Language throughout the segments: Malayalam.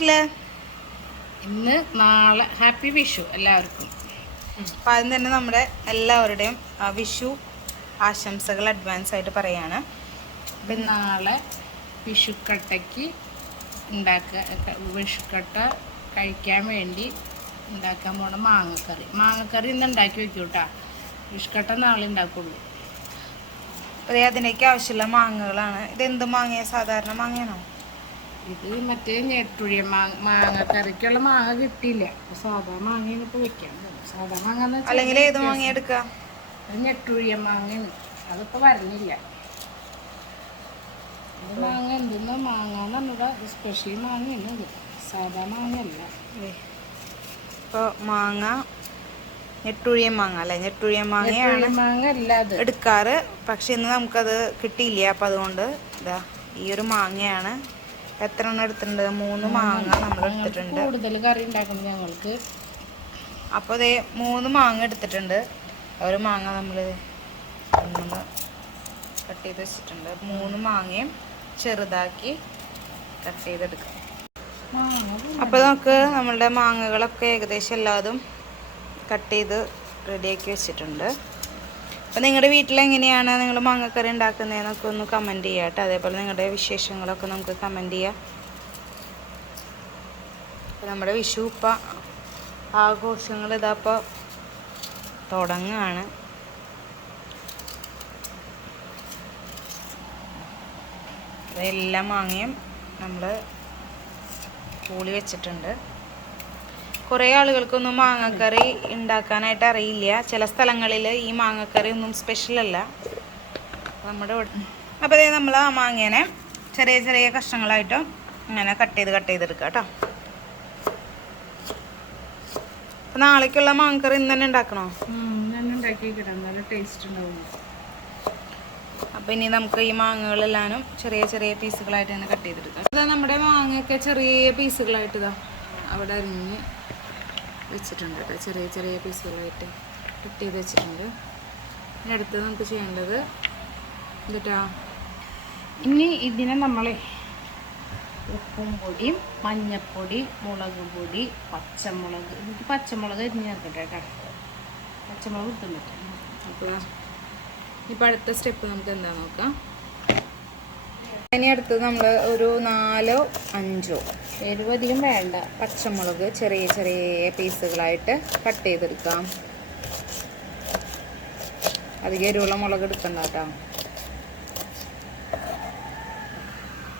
സ്പെഷ്യല്? ഇന്ന് നാളെ ഹാപ്പി വിഷു എല്ലാവർക്കും. അപ്പം ആദ്യം തന്നെ നമ്മുടെ എല്ലാവരുടെയും വിഷു ആശംസകൾ അഡ്വാൻസ് ആയിട്ട് പറയാണ്. അപ്പം നാളെ വിഷുക്കട്ടയ്ക്ക് വിഷുക്കട്ട കഴിക്കാൻ വേണ്ടി ഉണ്ടാക്കാൻ പോണ മാങ്ങക്കറി ഇന്ന് ഉണ്ടാക്കി വെക്കും കേട്ടോ. വിഷുക്കട്ട നാളെ ഉണ്ടാക്കുള്ളൂ. അപ്പോൾ അതിലേക്ക് ആവശ്യമുള്ള മാങ്ങകളാണ്. ഇതെന്ത് മാങ്ങയാണ്? സാധാരണ മാങ്ങയാണോ? ഇത് മറ്റേ ഞെട്ടുഴിയ മാങ്ങക്കറിക്കുള്ള മാങ്ങ കിട്ടിയില്ല. സാധാ മാങ്ങയാണ് ഇപ്പോൾ വെക്കാൻ. സാധാ മാങ്ങ അല്ലെങ്കിൽ ഏത് മാങ്ങ എടുക്കുക? ഞെട്ടുഴിയ മാങ്ങയാണ്. അതിപ്പോൾ വരണില്ല. ഇത് മാങ്ങ എന്തെന്ന് മാങ്ങാന്ന് പറഞ്ഞത് സ്പെഷ്യൽ മാങ്ങയാണ്. ഇത് സാധാ മാങ്ങയല്ല. ഇപ്പോൾ മാങ്ങ ഞെട്ടുഴിയ മാങ്ങ അല്ലേ? ഞെട്ടുഴിയ മാങ്ങയാണ് മാങ്ങ അല്ല അത് എടുക്കാറ്. പക്ഷെ ഇന്ന് നമുക്കത് കിട്ടിയില്ല. അപ്പം അതുകൊണ്ട് ഇതാ ഈ ഒരു മാങ്ങയാണ്. എത്ര എണ്ണം എടുത്തിട്ടുണ്ട്? 3 മാങ്ങ നമ്മൾ എടുത്തിട്ടുണ്ട്. കൂടുതൽ കറി ഉണ്ടാക്കണം ഞങ്ങൾക്ക്. അപ്പോൾ അതേ 3 മാങ്ങ എടുത്തിട്ടുണ്ട്. ഒരു മാങ്ങ നമ്മൾ കട്ട് ചെയ്ത് വെച്ചിട്ടുണ്ട്. 3 മാങ്ങയും ചെറുതാക്കി കട്ട് ചെയ്തെടുക്കാം. അപ്പോൾ നമുക്ക് നമ്മളുടെ മാങ്ങകളൊക്കെ ഏകദേശം എല്ലാതും കട്ട് ചെയ്ത് റെഡിയാക്കി വെച്ചിട്ടുണ്ട്. അപ്പോൾ നിങ്ങളുടെ വീട്ടിലെങ്ങനെയാണ് നിങ്ങൾ മാങ്ങക്കറി ഉണ്ടാക്കുന്നതെന്നൊക്കെ ഒന്ന് കമൻറ്റ് ചെയ്യുക കേട്ടോ. അതേപോലെ നിങ്ങളുടെ വിശേഷങ്ങളൊക്കെ നമുക്ക് കമൻറ്റ് ചെയ്യാം. അപ്പോൾ നമ്മുടെ വിഷു ഇപ്പം ആഘോഷങ്ങൾ ഇതാപ്പോൾ തുടങ്ങുകയാണ്. എല്ലാ മാങ്ങയും നമ്മൾ പൂളി വെച്ചിട്ടുണ്ട്. കുറേ ആളുകൾക്കൊന്നും മാങ്ങക്കറി ഉണ്ടാക്കാനായിട്ട് അറിയില്ല. ചില സ്ഥലങ്ങളിൽ ഈ മാങ്ങക്കറി ഒന്നും സ്പെഷ്യലല്ല നമ്മുടെ ഇവിടെ. അപ്പോൾ അതേ നമ്മൾ ആ മാങ്ങേനെ ചെറിയ ചെറിയ കഷ്ണങ്ങളായിട്ടും ഇങ്ങനെ കട്ട് ചെയ്തെടുക്കുക കേട്ടോ. അപ്പോൾ നാളേക്കുള്ള മാങ്ങക്കറി ഇന്ന് തന്നെ ഉണ്ടാക്കണോ? നല്ല ടേസ്റ്റ് ഉണ്ടാവും. അപ്പോൾ ഇനി നമുക്ക് ഈ മാങ്ങകളെല്ലാനും ചെറിയ ചെറിയ പീസുകളായിട്ട് തന്നെ കട്ട് ചെയ്തെടുക്കാം. ഇതാ നമ്മുടെ മാങ്ങയൊക്കെ ചെറിയ പീസുകളായിട്ട് ഇതാ അവിടെ അരിഞ്ഞ് വെച്ചിട്ടുണ്ട് കേട്ടോ. ചെറിയ ചെറിയ പീസുകളായിട്ട് കട്ട് ചെയ്ത് വെച്ചിട്ടുണ്ട്. ഇനി അടുത്ത് നമുക്ക് ചെയ്യേണ്ടത് എന്നിട്ടാ ഇനി ഇതിനെ നമ്മളെ ഉപ്പും പൊടിയും മഞ്ഞപ്പൊടി മുളക് പൊടി പച്ചമുളക് എനിക്ക് പച്ചമുളക് അരിഞ്ഞ് ചേർക്കട്ടെ കേട്ടോ. പച്ചമുളക് ഇട്ടും പറ്റും. അപ്പോൾ ഇപ്പം അടുത്ത സ്റ്റെപ്പ് നമുക്ക് എന്താ നോക്കാം. ഇനി അടുത്തത് നമ്മൾ ഒരു 4 or 5 എരിവ് അധികം വേണ്ട പച്ചമുളക് ചെറിയ ചെറിയ പീസുകളായിട്ട് കട്ട് ചെയ്തെടുക്കാം. അധികം എരിവുള്ള മുളക് എടുക്കണ്ട കേട്ടോ.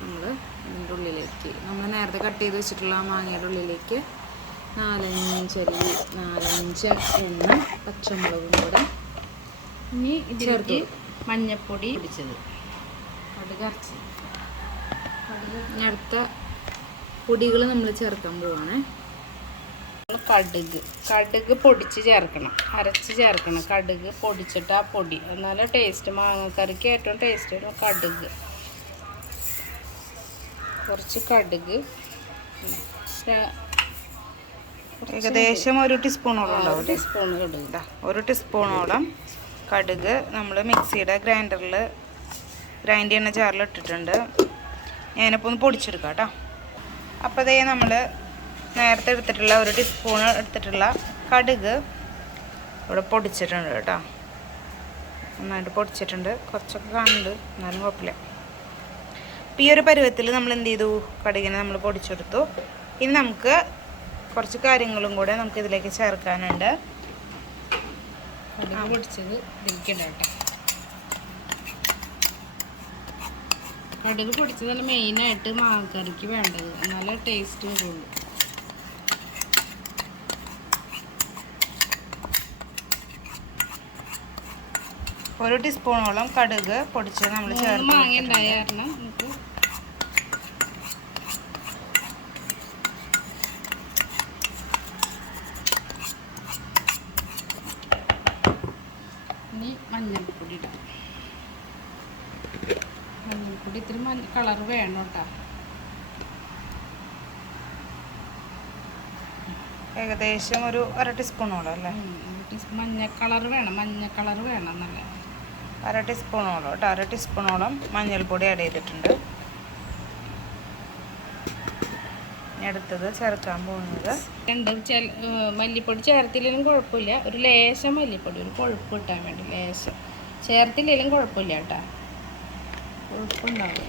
നമ്മൾ ഇതിൻ്റെ ഉള്ളിലേക്ക് നമ്മൾ നേരത്തെ കട്ട് ചെയ്ത് വെച്ചിട്ടുള്ള മാങ്ങയുടെ ഉള്ളിലേക്ക് 4-5 എണ്ണം പച്ചമുളകും കൂടെ ഇനി ഇതിലേക്ക് മഞ്ഞപ്പൊടി പിടിച്ചത് കടുക് അരച്ച് ഇനി അടുത്ത പൊടികൾ നമ്മൾ ചേർക്കാൻ പോവാണ്. കടുക് പൊടിച്ച് ചേർക്കണം, അരച്ച് ചേർക്കണം. കടുക് പൊടിച്ചിട്ട് ആ പൊടി എന്നാലും ടേസ്റ്റ്. മാങ്ങക്കറിക്ക് ഏറ്റവും ടേസ്റ്റ് വരും കടുക്. കുറച്ച് കടുക് ഏകദേശം 1 ടീസ്പൂണോളം ഉണ്ടാവും. ടീസ്പൂൺ കടുക്. 1 ടീസ്പൂണോളം കടുക് നമ്മൾ മിക്സിയുടെ ഗ്രൈൻഡറിൽ ഗ്രൈൻഡ് ചെയ്യുന്ന ജാറിൽ ഇട്ടിട്ടുണ്ട്. ഞാനിപ്പോൾ ഒന്ന് പൊടിച്ചെടുക്കാം കേട്ടോ. അപ്പോൾ അതേ നമ്മൾ നേരത്തെ എടുത്തിട്ടുള്ള 1 ടീസ്പൂൺ എടുത്തിട്ടുള്ള കടുക് ഇവിടെ പൊടിച്ചിട്ടുണ്ട് കേട്ടോ. നന്നായിട്ട് പൊടിച്ചിട്ടുണ്ട്. കുറച്ചൊക്കെ കാണുന്നുണ്ട്, എന്നാലും കുഴപ്പമില്ല. അപ്പോൾ ഈ ഒരു പരുവത്തിൽ നമ്മൾ എന്ത് ചെയ്തു? കടുകിനെ നമ്മൾ പൊടിച്ചെടുത്തു. ഇനി നമുക്ക് കുറച്ച് കാര്യങ്ങളും കൂടെ നമുക്ക് ഇതിലേക്ക് ചേർക്കാനുണ്ട്. കടുക് പൊടിച്ചത് ഇതിലേക്കിടാം കേട്ടോ. കടുക് പൊടിച്ചതാണ് മെയിനായിട്ട് മാങ്ങക്കറിക്ക് വേണ്ടത്, എന്നാലേ ടേസ്റ്റ് വരുള്ളൂ. ഒരു ടീസ്പൂണോളം കടുക് പൊടിച്ചത് നമ്മൾ ചേർത്ത്. മാങ്ങ ഉണ്ടായ കാരണം നമുക്ക് ഇനി മഞ്ഞൾപ്പൊടി ഇടാം. മഞ്ഞൾപ്പൊടി ഇത്തിരി കളർ വേണം കേട്ടോ. ഏകദേശം ഒരു 1/2 ടീസ്പൂണോളം അല്ലേ? മഞ്ഞ കളർ വേണം നല്ല 1/2 ടീസ്പൂണോളം കേട്ടോ. 1/2 ടീസ്പൂണോളം മഞ്ഞൾപ്പൊടി ആഡ് ചെയ്തിട്ടുണ്ട്. അടുത്തത് ചേർക്കാൻ പോകുന്നത്. മല്ലിപ്പൊടി ചേർത്തില്ലെങ്കിലും കുഴപ്പമില്ല, ഒരു ലേശം മല്ലിപ്പൊടി, ഒരു കൊഴുപ്പ് കിട്ടാൻ വേണ്ടി ലേശം. ചേർത്തില്ലെങ്കിലും കുഴപ്പമില്ല കേട്ടോ, കൊഴുപ്പുണ്ടാവില്ല.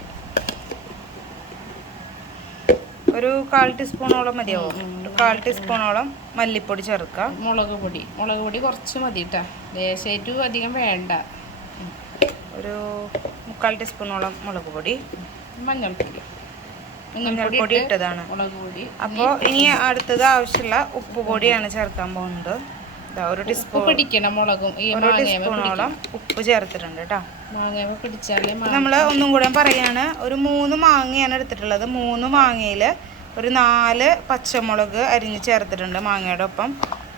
ഒരു 1/4 ടീസ്പൂണോളം മതിയാവും. 1/4 ടീസ്പൂണോളം മല്ലിപ്പൊടി ചേർക്കാം. മുളക് പൊടി കുറച്ച് മതി കേട്ടോ, ലേശമായിട്ട് അധികം വേണ്ട. ഒരു 1/4 ടീസ്പൂണോളം മുളക് പൊടി. മഞ്ഞൾപ്പൊടി ഇട്ടതാണ്. മുളക് പൊടി. അപ്പോൾ ഇനി അടുത്തത് ആവശ്യമുള്ള ഉപ്പ് പൊടിയാണ് ചേർക്കാൻ പോകുന്നത്. ഒരു ടീസ്പൂൺ പിടിക്കണം മുളകും. ഒരു ടീസ്പൂണോളം ഉപ്പ് ചേർത്തിട്ടുണ്ട് കേട്ടോ. മാങ്ങ പിടിച്ചാലേ. നമ്മൾ ഒന്നും കൂടെ പറയാണ്, ഒരു 3 മാങ്ങയാണ് എടുത്തിട്ടുള്ളത്. 3 മാങ്ങയിൽ ഒരു 4 പച്ചമുളക് അരിഞ്ഞ് ചേർത്തിട്ടുണ്ട് മാങ്ങയുടെ ഒപ്പം.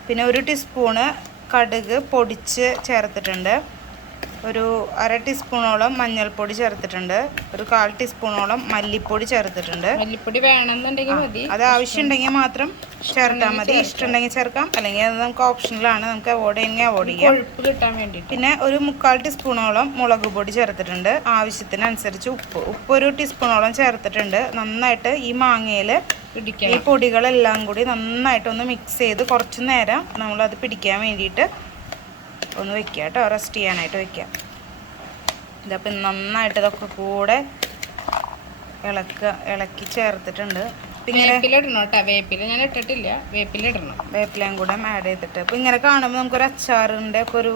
പിന്നെ ഒരു ടീസ്പൂണ് കടുക് പൊടിച്ച് ചേർത്തിട്ടുണ്ട്. ഒരു 1/2 ടീസ്പൂണോളം മഞ്ഞൾപ്പൊടി ചേർത്തിട്ടുണ്ട്. ഒരു 1/4 ടീസ്പൂണോളം മല്ലിപ്പൊടി ചേർത്തിട്ടുണ്ട്. മല്ലിപ്പൊടി വേണമെന്നുണ്ടെങ്കിൽ മതി, അത് ആവശ്യമുണ്ടെങ്കിൽ മാത്രം ചേർത്താൽ മതി. ഇഷ്ടമുണ്ടെങ്കിൽ ചേർക്കാം, അല്ലെങ്കിൽ അത് നമുക്ക് ഓപ്ഷണലാണ്, നമുക്ക് അവോയ്ഡ് ചെയ്യണമെങ്കിൽ അവോയ്ഡ് ചെയ്യാം, കൊഴുപ്പ് കിട്ടാൻ വേണ്ടി. പിന്നെ ഒരു 1/4 ടീസ്പൂണോളം മുളക് പൊടി ചേർത്തിട്ടുണ്ട്. ആവശ്യത്തിനനുസരിച്ച് ഉപ്പ് ഒരു ടീസ്പൂണോളം ചേർത്തിട്ടുണ്ട്. നന്നായിട്ട് ഈ മാങ്ങയിൽ ഈ പൊടികളെല്ലാം കൂടി നന്നായിട്ടൊന്ന് മിക്സ് ചെയ്ത് കുറച്ച് നേരം നമ്മളത് പിടിക്കാൻ വേണ്ടിയിട്ട് ഒന്ന് വെക്കുക കേട്ടോ, റെസ്റ്റ് ചെയ്യാനായിട്ട് വെക്കാം. ഇതപ്പം നന്നായിട്ട് ഇതൊക്കെ കൂടെ ഇളക്കി ചേർത്തിട്ടുണ്ട്. പിന്നെ വേപ്പില ഞാൻ ഇട്ടിട്ടില്ല, വേപ്പിലയും കൂടെ ആഡ് ചെയ്തിട്ട് ഇപ്പം ഇങ്ങനെ കാണുമ്പോൾ നമുക്കൊരു അച്ചാറിൻ്റെ ഒക്കെ ഒരു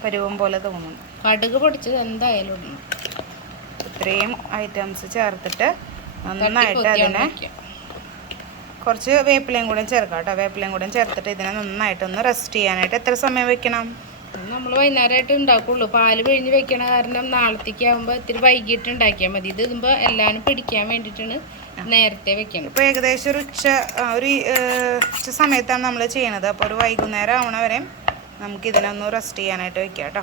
പരുവം പോലെ തോന്നും. കടുക് പൊടിച്ചത് എന്തായാലും ഇടണം. ഇത്രയും ഐറ്റംസ് ചേർത്തിട്ട് നന്നായിട്ട് അതിനെ കുറച്ച് വേപ്പിലയും കൂടെ ചേർക്കാം കേട്ടോ. വേപ്പിലയും കൂടെ ചേർത്തിട്ട് ഇതിനെ നന്നായിട്ടൊന്ന് റെസ്റ്റ് ചെയ്യാനായിട്ട് എത്ര സമയം വെക്കണം? നമ്മൾ വൈകുന്നേരമായിട്ട് ഉണ്ടാക്കുള്ളൂ. പാല് പിഴിഞ്ഞ് വെക്കണ കാരണം നാളത്തേക്ക് ആകുമ്പോൾ ഇത്തിരി വൈകിട്ട് ഉണ്ടാക്കിയാൽ മതി. ഇത് ഇതുമ്പോൾ എല്ലാവരും പിടിക്കാൻ വേണ്ടിയിട്ടാണ് നേരത്തെ വെക്കണം. ഇപ്പോൾ ഏകദേശം ഒരു ഉച്ച സമയത്താണ് നമ്മൾ ചെയ്യണത്. അപ്പോൾ ഒരു വൈകുന്നേരം ആവണ വരെ നമുക്കിതിനൊന്ന് റെസ്റ്റ് ചെയ്യാനായിട്ട് വെക്കാം കേട്ടോ.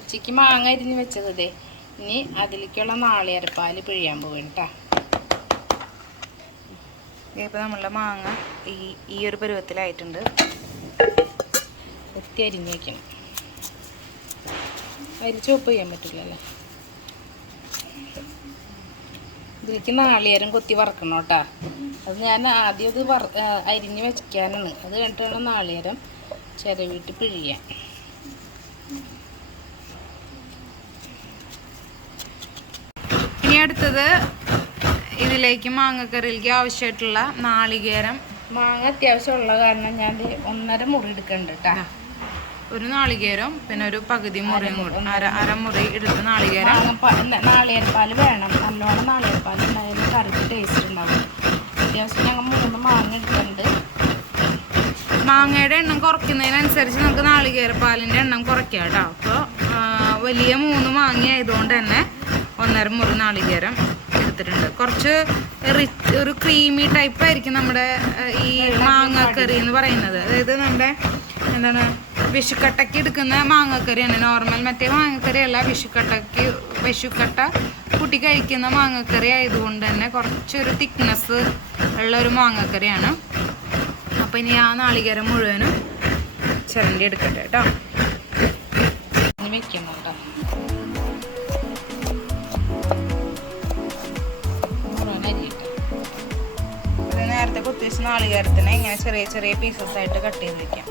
ഉച്ചയ്ക്ക് മാങ്ങ അരിഞ്ഞ് വെച്ചത് ഇനി അതിലേക്കുള്ള നാളികേരപ്പാല് പിഴിയാൻ പോവുകയാണ് കേട്ടോ. ഇപ്പോൾ നമ്മളുടെ മാങ്ങ ഈ ഒരു പരുവത്തിലായിട്ടുണ്ട്. ഒത്തി അരിഞ്ഞ് വയ്ക്കണം, അരിച്ച് ഉപ്പ് ചെയ്യാൻ പറ്റില്ലല്ലോ. ഇതിലേക്ക് നാളികേരം കൊത്തി വറക്കണം കേട്ടോ. അത് ഞാൻ ആദ്യം അത് അരിഞ്ഞ് വെക്കാനാണ്. അത് കഴിഞ്ഞിട്ട് വേണം നാളികേരം ചിരവിട്ട് പിഴിയാൻ. ഇനി അടുത്തത് ഇതിലേക്ക് മാങ്ങക്കറിയിലേക്ക് ആവശ്യമായിട്ടുള്ള നാളികേരം. മാങ്ങ അത്യാവശ്യമുള്ള കാരണം ഞാൻ 1.5 മുറി എടുക്കുന്നുണ്ട് കേട്ടോ. ഒരു നാളികേരം പിന്നെ ഒരു പകുതി മുറിയും കൂടി അരമുറി എടുത്ത് നാളികേരം. നാളികേരപ്പാൽ വേണം, നല്ലോണം നാളികേരപ്പാൽ ഉണ്ടായാലും കറിക്ക് ടേസ്റ്റ് ഉണ്ടാവും. അത്യാവശ്യം ഞങ്ങൾ 3 മാങ്ങ എടുക്കുന്നുണ്ട്. മാങ്ങയുടെ എണ്ണം കുറയ്ക്കുന്നതിനനുസരിച്ച് നമുക്ക് നാളികേരപ്പാലിൻ്റെ എണ്ണം കുറയ്ക്കാം കേട്ടോ. അപ്പോൾ വലിയ 3 മാങ്ങ ആയതുകൊണ്ട് തന്നെ 1.5 മുറി നാളികേരം എടുത്തിട്ടുണ്ട്. കുറച്ച് ഒരു ക്രീമി ടൈപ്പ് ആയിരിക്കും നമ്മുടെ ഈ മാങ്ങക്കറി എന്ന് പറയുന്നത്. അതായത് നമ്മുടെ എന്താണ് വിഷുക്കട്ടയ്ക്ക് എടുക്കുന്ന മാങ്ങക്കറിയാണ്. നോർമൽ മറ്റേ മാങ്ങക്കറി അല്ല, വിഷുക്കട്ട കുട്ടി കഴിക്കുന്ന മാങ്ങക്കറി ആയതുകൊണ്ട് തന്നെ കുറച്ചൊരു തിക്നെസ് ഉള്ളൊരു മാങ്ങക്കറിയാണ്. അപ്പോൾ ഇനി ആ നാളികേരം മുഴുവനും ചിരണ്ടി എടുക്കട്ടെ കേട്ടോ. വെക്കണം കേട്ടോ. നേരത്തെ കുത്തിവെച്ച നാളികേരത്തിനെ ഇങ്ങനെ ചെറിയ ചെറിയ പീസസ് ആയിട്ട് കട്ട് ചെയ്ത് വെക്കാം.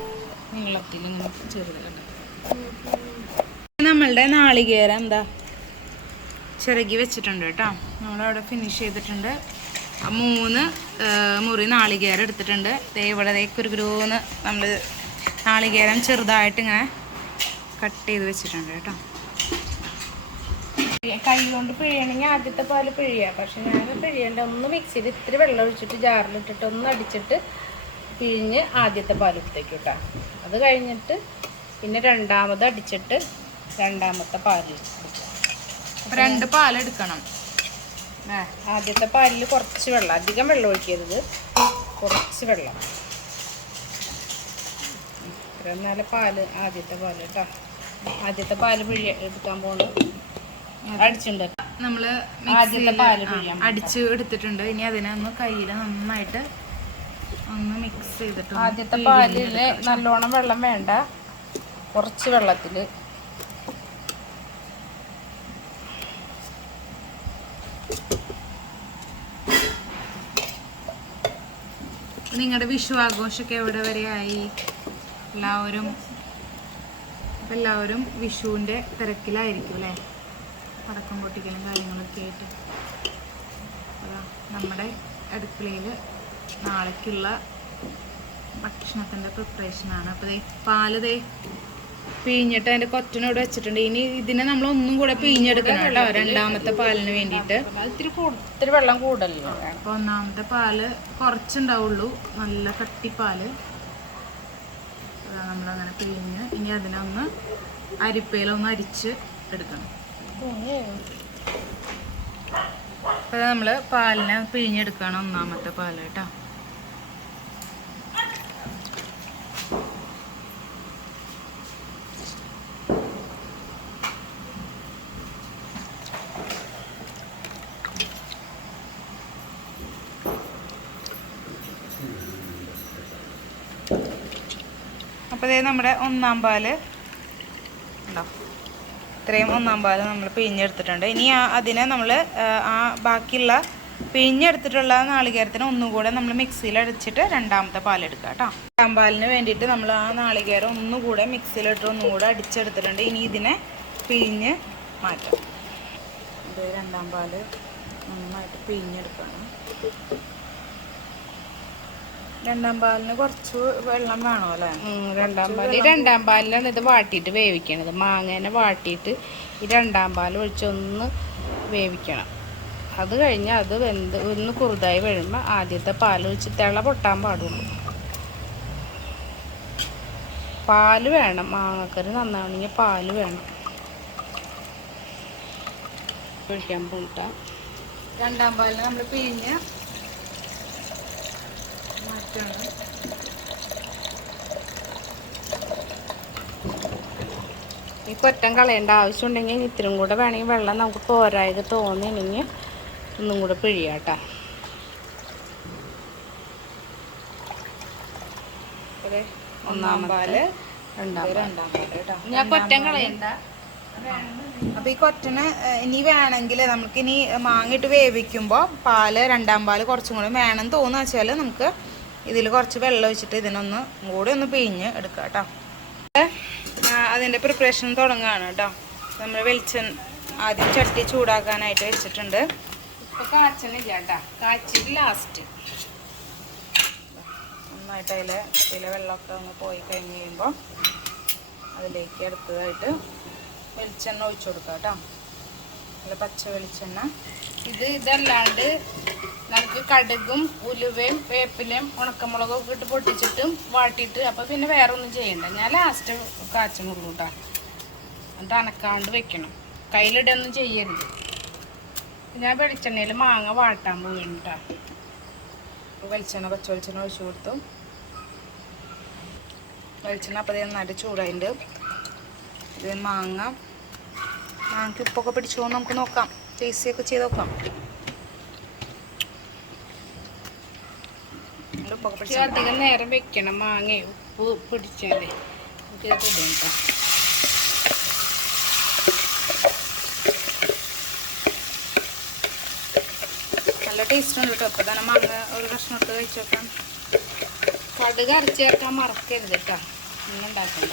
നീളത്തിൽ ഇങ്ങനെ ചെറുത് നമ്മളുടെ നാളികേരം എന്താ ചിരകി വെച്ചിട്ടുണ്ട് കേട്ടോ. നമ്മളവിടെ ഫിനിഷ് ചെയ്തിട്ടുണ്ട്. 3 മുറി നാളികേരം എടുത്തിട്ടുണ്ട്. ഇവിടെ കുരുകുരുന്ന് നമ്മൾ നാളികേരം ചെറുതായിട്ട് ഇങ്ങനെ കട്ട് ചെയ്ത് വെച്ചിട്ടുണ്ട് കേട്ടോ. കൈ കൊണ്ട് പിഴിയണമെങ്കിൽ ആദ്യത്തെ പാല് പിഴിയാം, പക്ഷെ ഞാൻ പിഴിയേണ്ട ഒന്ന് മിക്സ് ചെയ്ത് ഇത്തിരി വെള്ളം ഒഴിച്ചിട്ട് ജാറിലിട്ടിട്ട് ഒന്ന് അടിച്ചിട്ട് പിഴിഞ്ഞ് ആദ്യത്തെ പാൽ എടുത്തേക്ക് കേട്ടോ. അത് കഴിഞ്ഞിട്ട് പിന്നെ രണ്ടാമത് അടിച്ചിട്ട് രണ്ടാമത്തെ പാല് എടുക്കാം. 2 പാലെടുക്കണം. ആദ്യത്തെ പാലിൽ കുറച്ച് വെള്ളം, അധികം വെള്ളം ഒഴിക്കരുത്, കുറച്ച് വെള്ളം. എന്നാലും പാല് ആദ്യത്തെ പാല് കേട്ടോ. ആദ്യത്തെ പാല് എടുക്കാൻ പോകുന്നത് അടിച്ചിട്ടുണ്ട്. നമ്മൾ അടിച്ച് എടുത്തിട്ടുണ്ട്. ഇനി അതിനെ ഒന്ന് കയ്യിൽ നന്നായിട്ട് ഒന്ന് മിക്സ് ചെയ്തിട്ട് ആദ്യത്തെ പാലിൽ നല്ലോണം വെള്ളം വേണ്ട, കുറച്ച് വെള്ളത്തിൽ നിങ്ങളുടെ വിഷു ആഘോഷമൊക്കെ എവിടെ വരെ ആയി? എല്ലാവരും വിഷുവിൻ്റെ തിരക്കിലായിരിക്കും അല്ലേ? പടക്കം പൊട്ടിക്കലും കാര്യങ്ങളൊക്കെ ആയിട്ട്. അതാ നമ്മുടെ അടുക്കളയിൽ നാളേക്കുള്ള ഭക്ഷണത്തിൻ്റെ പ്രിപ്പറേഷനാണ്. അപ്പോൾ പാല് പിഴിഞ്ഞിട്ട് അതിൻ്റെ കൊറ്റനോട് വെച്ചിട്ടുണ്ട്. ഇനി ഇതിനെ നമ്മൾ ഒന്നും കൂടെ പിഴിഞ്ഞെടുക്കണം കേട്ടോ, രണ്ടാമത്തെ പാലിന് വേണ്ടിയിട്ട്. ഇത്തിരി വെള്ളം കൂടുതലല്ലോ. അപ്പോൾ ഒന്നാമത്തെ പാല് കുറച്ചുണ്ടാവുള്ളൂ, നല്ല കട്ടിപ്പാല്. നമ്മളങ്ങനെ പിഴിഞ്ഞ് ഇനി അതിനൊന്ന് അരിപ്പയിലൊന്ന് അരിച്ച് എടുക്കണം. അപ്പോൾ നമ്മൾ പാലിനെ പിഴിഞ്ഞെടുക്കണം, ഒന്നാമത്തെ പാല് കേട്ടോ. അപ്പോൾ ഇതേ നമ്മുടെ ഒന്നാം പാല് ഉണ്ടോ, ഇത്രയും ഒന്നാം പാല് നമ്മൾ പിഴിഞ്ഞെടുത്തിട്ടുണ്ട്. ഇനി അതിനെ നമ്മൾ ബാക്കിയുള്ള പിഴിഞ്ഞെടുത്തിട്ടുള്ള നാളികേരത്തിന് ഒന്നും കൂടെ നമ്മൾ മിക്സിയിൽ അടിച്ചിട്ട് രണ്ടാമത്തെ പാലെടുക്കുക കേട്ടോ. രണ്ടാം പാലിന് വേണ്ടിയിട്ട് നമ്മൾ ആ നാളികേരം ഒന്നുകൂടെ മിക്സിയിലിട്ട് ഒന്നും കൂടെ അടിച്ചെടുത്തിട്ടുണ്ട്. ഇനി ഇതിനെ പിഴിഞ്ഞ് മാറ്റാം. ഇത് രണ്ടാം പാല് നന്നായിട്ട് പിഴിഞ്ഞെടുക്കണം. രണ്ടാം പാലിന് കുറച്ച് വെള്ളം വേണോ അല്ലേ? രണ്ടാം പാലിലാണ് ഇത് വാട്ടിയിട്ട് വേവിക്കണത്. മാങ്ങേനെ വാട്ടിയിട്ട് ഈ രണ്ടാം പാൽ ഒഴിച്ചൊന്ന് വേവിക്കണം. അത് കഴിഞ്ഞ് അത് വെന്ത് ഒന്ന് കുറുതായി വരുമ്പോൾ ആദ്യത്തെ പാൽ ഒഴിച്ച് തിള പൊട്ടാൻ പാടുള്ളൂ. പാല് വേണം, മാങ്ങക്കറി നന്നാവണമെങ്കിൽ പാല് വേണം. ഒഴിക്കാൻ പോയിട്ടാ രണ്ടാം പാലിന് നമ്മൾ പിഴിഞ്ഞ് മാറ്റണം. ഈ കൊറ്റം കളയേണ്ട ആവശ്യമുണ്ടെങ്കിൽ ഇത്തിരി കൂടെ വേണമെങ്കിൽ വെള്ളം നമുക്ക് പോരായത് തോന്നിയില്ലെങ്കിൽ ഒന്നും കൂടെ പിഴിയാട്ടോ. ഒന്നാം പാല് രണ്ടാം പാല് കേട്ടോ. ഞാൻ കൊറ്റം കളയണ്ട. അപ്പോൾ ഈ കൊറ്റന് ഇനി വേണമെങ്കിൽ നമുക്കിനി മാങ്ങിയിട്ട് വേവിക്കുമ്പോൾ പാല് രണ്ടാം പാല് കുറച്ചും കൂടി വേണമെന്ന് തോന്നുക വെച്ചാൽ നമുക്ക് ഇതിൽ കുറച്ച് വെള്ളം ഒഴിച്ചിട്ട് ഇതിനൊന്ന് കൂടി ഒന്ന് പിഴിഞ്ഞ് എടുക്കാം കേട്ടോ. അതിൻ്റെ പ്രിപ്പറേഷൻ തുടങ്ങുകയാണ് കേട്ടോ. നമ്മൾ ആദ്യം ചട്ടി ചൂടാക്കാനായിട്ട് വെച്ചിട്ടുണ്ട്. ഇപ്പോൾ കാച്ചണില്ല കേട്ടോ, കാച്ചിട്ട് ലാസ്റ്റ് നന്നായിട്ട് ചട്ടിയിലെ വെള്ളമൊക്കെ ഒന്ന് പോയി കഴിഞ്ഞ് കഴിയുമ്പോൾ അതിലേക്ക് അടുത്തതായിട്ട് വെളിച്ചെണ്ണ ഒഴിച്ചു കൊടുക്കാം കേട്ടോ. നല്ല പച്ച വെളിച്ചെണ്ണ. ഇതല്ലാണ്ട് നമുക്ക് കടുകും ഉലുവയും വേപ്പിലയും ഉണക്കമുളകും ഒക്കെ ഇട്ട് പൊട്ടിച്ചിട്ടും വാട്ടിയിട്ട്, അപ്പോൾ പിന്നെ വേറെ ഒന്നും ചെയ്യണ്ട. ഞാൻ ലാസ്റ്റ് കാച്ചണുള്ളൂ കേട്ടോ. എന്നിട്ട് അനക്കാണ്ട് വെക്കണം, കയ്യിലിടൊന്നും ചെയ്യരുത്. ഞാൻ വെളിച്ചെണ്ണയിൽ മാങ്ങ വാട്ടാൻ പോവുകയാണ് കേട്ടോ. വെളിച്ചെണ്ണ പച്ച വെളിച്ചെണ്ണ ഒഴിച്ചു കൊടുത്തു. വെളിച്ചെണ്ണ അപ്പോൾ നന്നായിട്ട് ചൂടായിട്ട് ഇത് മാങ്ങയ്ക്ക് ഉപ്പൊക്കെ പിടിച്ചോ നമുക്ക് നോക്കാം, ടേസ്റ്റ് ഒക്കെ ചെയ്ത് നോക്കാം. അധികം നേരം വെക്കണം, മാങ്ങ ഉപ്പ് പിടിച്ചാലേ നമുക്ക് ഇത് ഇടും കേട്ടോ. നല്ല ടേസ്റ്റ് ഉണ്ട് കേട്ടോ. ഇപ്പോൾ തന്നെ മാങ്ങ ഒരു കഷ്ണം എടുത്ത് കഴിച്ച് നോക്കാം. കടുക് അരച്ച് ചേർക്കാൻ മറക്കരുത് കേട്ടോ, ഒന്നും ഉണ്ടാക്കണ്ട.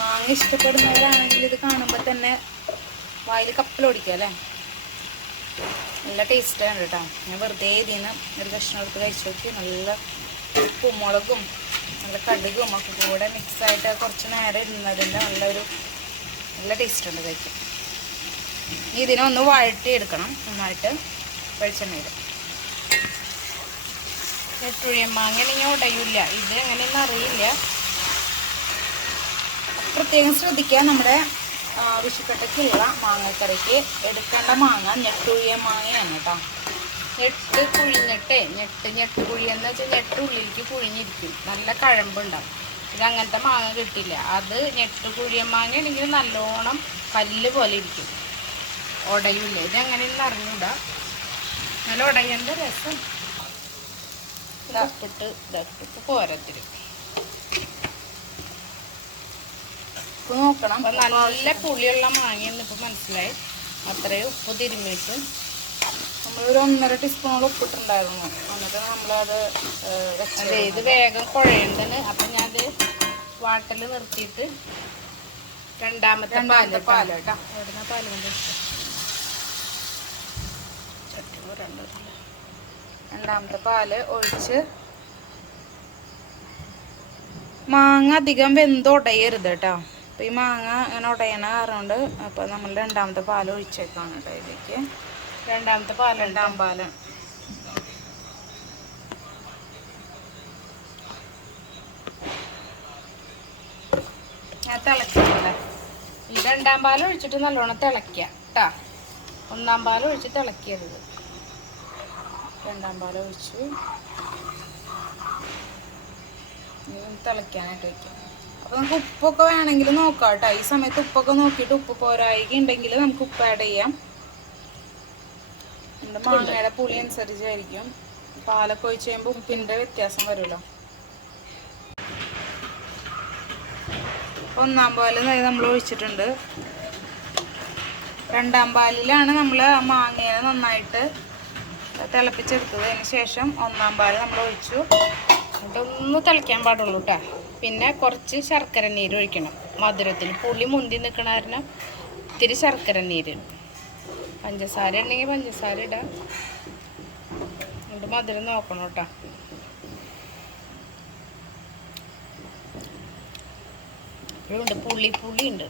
മാങ്ങ ഇഷ്ടപ്പെടുന്നവരാണെങ്കിൽ ഇത് കാണുമ്പോൾ തന്നെ വായിൽ കപ്പലൊടിക്കുക അല്ലേ. നല്ല ടേസ്റ്റാണ് കേട്ടോ. ഞാൻ വെറുതെ ഇതിന് ഒരു കഷ്ണം എടുത്ത് കഴിച്ച് നോക്കി. നല്ല ഉപ്പും മുളകും നല്ല കടുകും ഒക്കെ കൂടെ മിക്സായിട്ട് കുറച്ച് നേരം ഇരുന്നതിൻ്റെ നല്ല ടേസ്റ്റ് ഉണ്ട് കഴിക്കാൻ. ഇതിനൊന്ന് വഴറ്റി എടുക്കണം നന്നായിട്ട് വെളിച്ചെണ്ണയിൽ. നെട്ടുഴിയൻ മാങ്ങ ആണെങ്കിൽ ഉടയില്ല, ഇത് എങ്ങനെയൊന്നും അറിയില്ല. പ്രത്യേകം ശ്രദ്ധിക്കുക, നമ്മുടെ വിഷുക്കട്ടയ്ക്കുള്ള മാങ്ങക്കറിക്ക് എടുക്കേണ്ട മാങ്ങ ഞെട്ടുഴിയൻ മാങ്ങയാണ് കേട്ടോ. ഞെട്ട് കുഴിഞ്ഞിട്ടേ ഞെട്ട് കുഴിയെന്ന് വെച്ചാൽ ഞെട്ട് ഉള്ളിലേക്ക് കുഴിഞ്ഞിരിക്കും, നല്ല കഴമ്പുണ്ടാവും. ഇത് അങ്ങനത്തെ മാങ്ങ കിട്ടില്ല. അത് ഞെട്ട് കുഴിയൻ മാങ്ങ ആണെങ്കിൽ നല്ലോണം കല്ല് പോലെ ഇരിക്കും, ഉടയില്ല. ഇത് എങ്ങനെയൊന്നും അറിഞ്ഞൂടാ, നല്ല ഉടയേണ്ട രസം. ഇതാക്കിട്ട് പോരത്തിരി ഉപ്പ് നോക്കണം. അപ്പം നല്ല പുളിയുള്ള മാങ്ങയെന്ന് ഇപ്പം മനസ്സിലായി. അത്രയും ഉപ്പ് തിരുമ്മിയിട്ട് നമ്മളൊരു 1.5 ടീസ്പൂണോളം ഉപ്പിട്ടുണ്ടായിരുന്നു. എന്നിട്ട് നമ്മളത് അതെ ഇത് വേഗം കുഴയേണ്ടത്. അപ്പം ഞാനത് വാട്ടൽ നിർത്തിയിട്ട് രണ്ടാമത്തെ പാല് കേട്ടോ. എവിടുന്ന പാല് കൊണ്ട് രണ്ടാമത്തെ പാല് ഒഴിച്ച് മാങ്ങ അധികം വെന്തുടയരുത് കേട്ടോ. അപ്പോൾ ഈ മാങ്ങ അങ്ങനെ ഉടയണ കാരണമുണ്ട്. അപ്പോൾ നമ്മൾ രണ്ടാമത്തെ പാല് ഒഴിച്ചേക്കാണ് കേട്ടോ ഇതിലേക്ക്. രണ്ടാം പാല് തിളക്കില്ല. ഈ രണ്ടാം പാൽ ഒഴിച്ചിട്ട് നല്ലോണം തിളയ്ക്കുക കേട്ടോ. ഒന്നാം പാൽ ഒഴിച്ച് തിളക്കിയത്. രണ്ടാം പാൽ ഒഴിച്ച് തിളയ്ക്കാനായിട്ട് വയ്ക്കാം. അപ്പോൾ നമുക്ക് ഉപ്പൊക്കെ വേണമെങ്കിൽ നോക്കാം കേട്ടോ. ഈ സമയത്ത് ഉപ്പൊക്കെ നോക്കിയിട്ട് ഉപ്പ് പോരായിക ഉണ്ടെങ്കിൽ നമുക്ക് ഉപ്പ് ആഡ് ചെയ്യാം. നമ്മുടെ മാങ്ങയുടെ പുളി അനുസരിച്ചായിരിക്കും. പാലൊക്കെ ഒഴിച്ച് കഴിയുമ്പോൾ ഉപ്പിൻ്റെ വ്യത്യാസം വരുമല്ലോ. ഒന്നാം പാല് നമ്മൾ ഒഴിച്ചിട്ടുണ്ട്. രണ്ടാം പാലിലാണ് നമ്മൾ ആ മാങ്ങയെ നന്നായിട്ട് തിളപ്പിച്ചെടുത്തത്. അതിന് ശേഷം ഒന്നാം പാല് നമ്മൾ ഒഴിച്ചു. ഇതൊന്ന് തിളയ്ക്കാൻ പാടുള്ളൂ കേട്ടോ. പിന്നെ കുറച്ച് ശർക്കര നീര് ഒഴിക്കണം. മധുരത്തിൽ പുളി മുന്തി നിൽക്കണ കാരണം ഇത്തിരി ശർക്കര നീര്. പഞ്ചസാര ഉണ്ടെങ്കിൽ പഞ്ചസാര ഇടാം. എന്നിട്ട് മധുരം നോക്കണം കേട്ടോ. ഉണ്ട് പുളി ഉണ്ട്.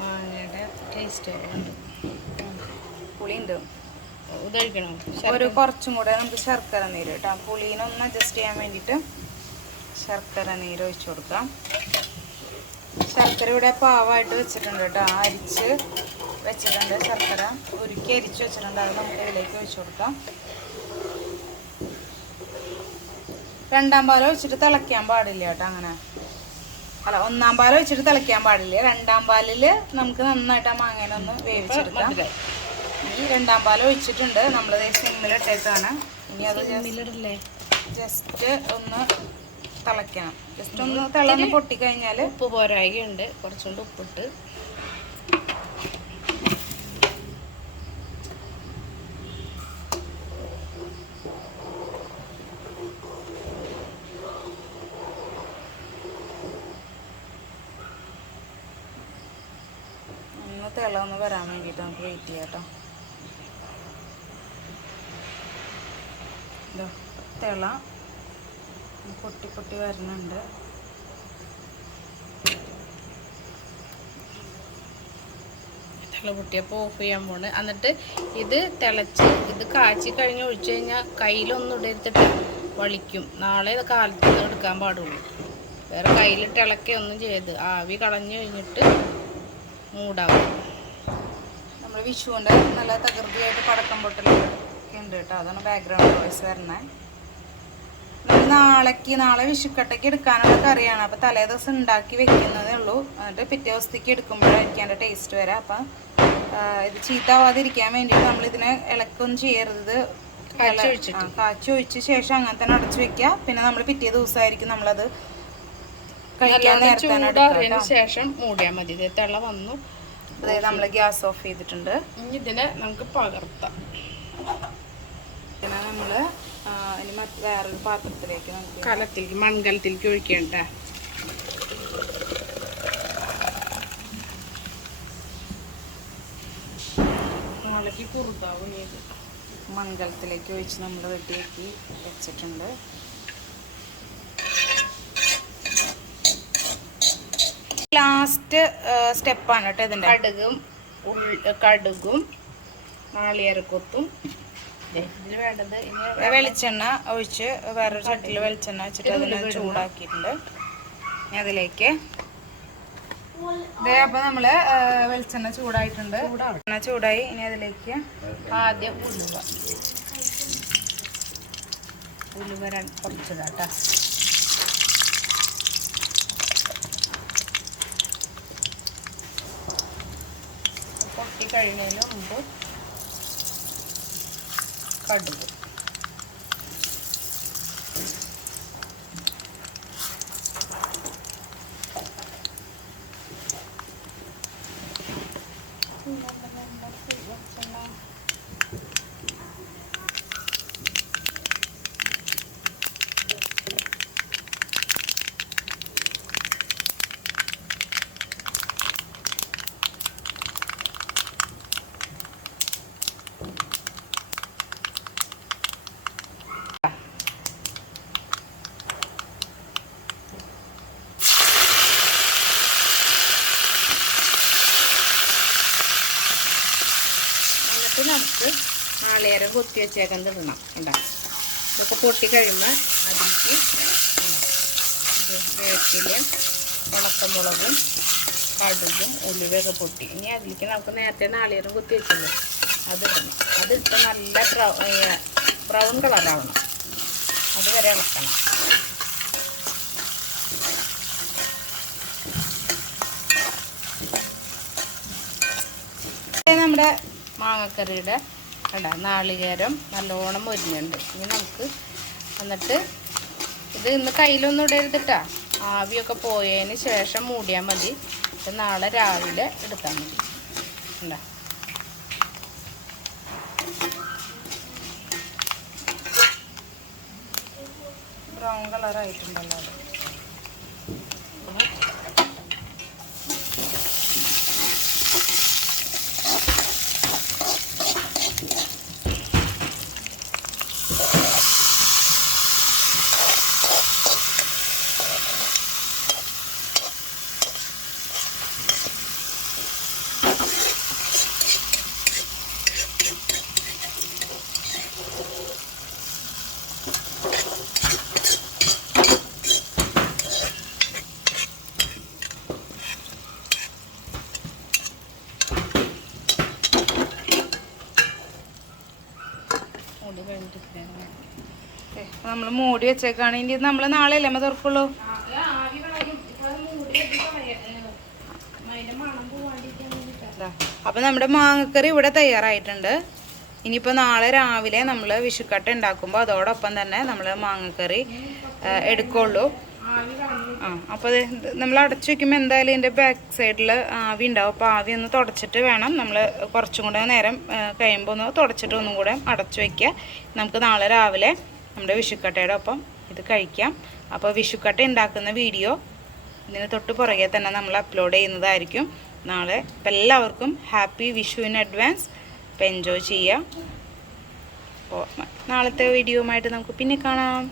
മാങ്ങയുടെ ടേസ്റ്റ് ഉണ്ട്. പുളിയുണ്ട്. ഇതൊഴിക്കണം. ഒരു കുറച്ചും കൂടെ നമുക്ക് ശർക്കര നീര് കേട്ടോ. പുളീനൊന്ന് അഡ്ജസ്റ്റ് ചെയ്യാൻ വേണ്ടിയിട്ട് ശർക്കര നീര് ഒഴിച്ചു കൊടുക്കാം. ശർക്കര ഇവിടെ പാവായിട്ട് വെച്ചിട്ടുണ്ട് കേട്ടോ. അരിച്ച് വെച്ചിട്ടുണ്ട്. ശർക്കര ഉരുക്കി അരിച്ച് വെച്ചിട്ടുണ്ട്. അത് നമുക്ക് ഇതിലേക്ക് ഒഴിച്ചു കൊടുക്കാം. രണ്ടാം പാൽ ഒഴിച്ചിട്ട് തിളയ്ക്കാൻ പാടില്ല കേട്ടോ. അങ്ങനെ അല്ല, ഒന്നാം പാൽ ഒഴിച്ചിട്ട് തിളയ്ക്കാൻ പാടില്ല. രണ്ടാം പാലിൽ നമുക്ക് നന്നായിട്ട് ആ മാങ്ങേനൊന്ന് വേവിച്ചെടുക്കാം. ഈ രണ്ടാം പാൽ ഒഴിച്ചിട്ടുണ്ട്. നമ്മളത് സിമ്മിലിട്ടേക്കാണ്. ഇനി അത് ജസ്റ്റ് ഒന്ന് തിളയ്ക്കണം. ജസ്റ്റ് ഒന്ന് തിളന്ന് പൊട്ടിക്കഴിഞ്ഞാൽ ഉപ്പ് പോരായികയുണ്ട്. കുറച്ചുകൊണ്ട് ഉപ്പിട്ട് ഒന്ന് തിളന്ന് വരാൻ വേണ്ടിയിട്ട് നമുക്ക് വെയിറ്റ് ചെയ്യാം കേട്ടോ. ഇതോ തിള പൊട്ടി വരുന്നുണ്ട്. തിള പൊട്ടിയപ്പോൾ ഓഫ് ചെയ്യാൻ പോണ്. എന്നിട്ട് ഇത് തിളച്ച് ഇത് കാച്ചി കഴിഞ്ഞ് ഒഴിച്ചു കഴിഞ്ഞാൽ കയ്യിലൊന്നും ഇടരുത്തിട്ട് വളിക്കും. നാളെ കാലത്ത് എടുക്കാൻ പാടുള്ളൂ. വേറെ കയ്യിലിട്ട് ഇളക്കൊന്നും ചെയ്ത് ആവി കളഞ്ഞു കഴിഞ്ഞിട്ട് മൂടാവും. നമ്മൾ വിഷുവിൻ്റെ നല്ല തകൃതിയായിട്ട് പടക്കം പൊട്ടലൊക്കെ ഉണ്ട് കേട്ടോ. അതാണ് ബാക്ക്ഗ്രൗണ്ട് വോയിസ് വരുന്നത്. നാളെ വിഷുക്കട്ടയ്ക്ക് എടുക്കാനുള്ള കറിയാണ്. അപ്പോൾ തലേ ദിവസം ഉണ്ടാക്കി വെക്കുന്നതേ ഉള്ളൂ. എന്നിട്ട് പിറ്റേ ദിവസത്തേക്ക് എടുക്കുമ്പോഴായിരിക്കും അതിൻ്റെ ടേസ്റ്റ് വരാം. അപ്പം ഇത് ചീത്താവാതിരിക്കാൻ വേണ്ടിയിട്ട് നമ്മളിതിനെ ഇളക്കൊന്നും ചെയ്യരുത്. കാച്ചി ഒഴിച്ച ശേഷം അങ്ങനെ തന്നെ അടച്ചു വെക്കുക. പിന്നെ നമ്മൾ പിറ്റേ ദിവസമായിരിക്കും നമ്മളത് കഴിക്കാൻ നേരത്തെ ശേഷം മൂടിയാൽ മതി. തിള വന്നു. അതായത് നമ്മൾ ഗ്യാസ് ഓഫ് ചെയ്തിട്ടുണ്ട്. ഇനി ഇതിനെ നമുക്ക് പകർത്താം. പിന്നെ നമ്മൾ ഇനി വേറൊരു പാത്രത്തിലേക്ക് നമുക്ക് കലത്തിലേക്ക് മൺകലത്തിലേക്ക് ഒഴിക്കേണ്ട. നാളേക്ക് കുറുതാവും. മൺകലത്തിലേക്ക് ഒഴിച്ച് നമ്മൾ വെട്ടിയാക്കി വെച്ചിട്ടുണ്ട്. ലാസ്റ്റ് സ്റ്റെപ്പാണ് കേട്ടോ ഇതിൻ്റെ. കടുകും നാളികേരക്കൊത്തും ഇതിൽ വേണ്ടത്. ഇനി വെളിച്ചെണ്ണ ഒഴിച്ച് വേറൊരു ചട്ടിയിൽ വെളിച്ചെണ്ണ വെച്ചിട്ട് അതിനെ ചൂടാക്കിയിട്ടുണ്ട്. ഇനി അതിലേക്ക് അപ്പോൾ നമ്മൾ വെളിച്ചെണ്ണ ചൂടായിട്ടുണ്ട്. ചൂടായി. ഇനി അതിലേക്ക് ആദ്യം ഉലുവ കുറച്ചിടാം കേട്ടോ. പൊട്ടി കഴിയുന്നതിന് മുമ്പ് കടുക്. നമുക്ക് നാളികേരം കൊത്തി വെച്ചേക്കുന്നത് ഇടണം. ഉണ്ടാകും ഇതൊക്കെ പൊട്ടി കഴിയുമ്പോൾ അതിലേക്ക് വേപ്പിലയും ഉണക്കമുളകും കടുകും ഉലുവയൊക്കെ പൊട്ടി. ഇനി അതിലേക്ക് നമുക്ക് നേരത്തെ നാളികേരം കൊത്തി വെച്ചല്ലോ അതിടണം. അതിട്ട് നല്ല ബ്രൗൺ കളറാവണം, അതുവരെ ഇളക്കണം. നമ്മുടെ മാങ്ങക്കറിയുടെ നാളികേരം നല്ലോണം മൊരിഞ്ഞുണ്ട്. ഇനി നമുക്ക് എന്നിട്ട് ഇത് ഇന്ന് കയ്യിലൊന്നും ഇടരുതിട്ടാ, ആവിയൊക്കെ പോയതിന് ശേഷം മൂടിയാൽ മതി. ഇത് നാളെ രാവിലെ എടുത്താൽ മതി. ഉണ്ടാ ബ്രൗൺ കളറായിട്ടുണ്ടല്ലോ അത്. നമ്മൾ മൂടി വെച്ചേക്കാണെങ്കിൽ നമ്മൾ നാളെ അല്ലേ നമ്മൾ തുറക്കുള്ളൂ. അപ്പം നമ്മുടെ മാങ്ങക്കറി ഇവിടെ തയ്യാറായിട്ടുണ്ട്. ഇനിയിപ്പോൾ നാളെ രാവിലെ നമ്മൾ വിഷുക്കട്ട ഉണ്ടാക്കുമ്പോൾ അതോടൊപ്പം തന്നെ നമ്മൾ മാങ്ങക്കറി എടുക്കുള്ളൂ. അപ്പോൾ നമ്മൾ അടച്ചു വയ്ക്കുമ്പോൾ എന്തായാലും ഇതിൻ്റെ ബാക്ക് സൈഡിൽ ആവി ഉണ്ടാവും. അപ്പോൾ ആവി ഒന്ന് തുടച്ചിട്ട് വേണം നമ്മൾ കുറച്ചും കൂടെ നേരം കഴിയുമ്പോൾ ഒന്ന് തുടച്ചിട്ട് ഒന്നും കൂടെ അടച്ചു വയ്ക്കുക. നമുക്ക് നാളെ രാവിലെ നമ്മുടെ വിഷുക്കട്ടയുടെ ഒപ്പം ഇത് കഴിക്കാം. അപ്പോൾ വിഷുക്കട്ട ഉണ്ടാക്കുന്ന വീഡിയോ ഇതിന് തൊട്ട് പുറകെ തന്നെ നമ്മൾ അപ്ലോഡ് ചെയ്യുന്നതായിരിക്കും നാളെ. അപ്പോൾ എല്ലാവർക്കും ഹാപ്പി വിഷു ഇൻ അഡ്വാൻസ്. അപ്പോൾ എൻജോയ് ചെയ്യുക. അപ്പോൾ നാളത്തെ വീഡിയോയുമായിട്ട് നമുക്ക് പിന്നെ കാണാം.